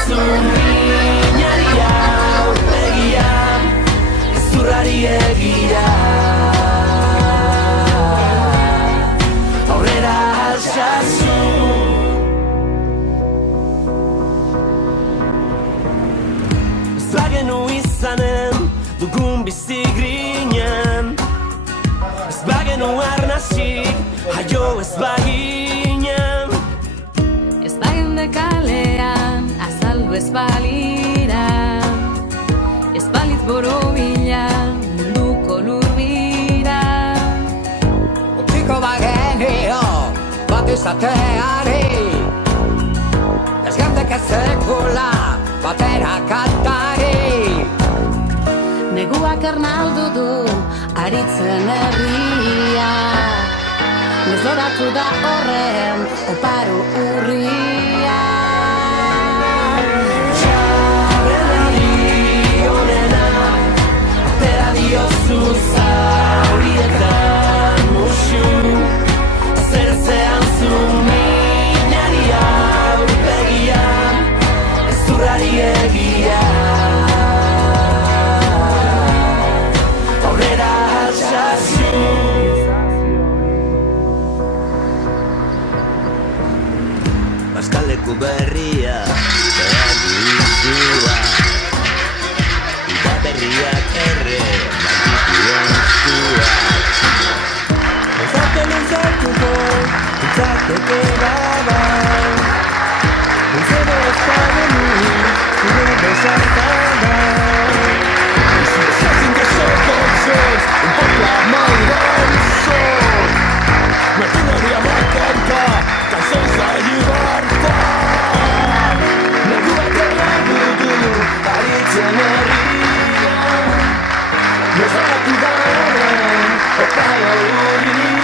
diozu minari aurpegian gezurrari egia aurrera altsasu. Ez bagenu izanen dugun bizi grinen, ez bagenu arnasik jaio ez baginen, ez bagende kalean azaldu ez balira, ez balit borobila munduko lurbira. Utziko bagenio bat izateari, ez gandek ez sekula batera kantari. Neguak ernaldu du aritzen herria, nezoratu da horren oparo urria. Txarrenari onena atera diozu zaurietan musu, zertzean zu minari aurpegian gezurrari egia aurrera altsasu. Bazkalleku berria behatu izua, udaberriak erre maldituen zua. Entzate luzatuko, entzateke bada, entzero ezpagenu, zure besartada. Sin desentonces, un poco la maldición. Maquinaria mecánica, canções da libertad. Neguak errandu du, aritzen herria, nezoratu da horren, opaia urria.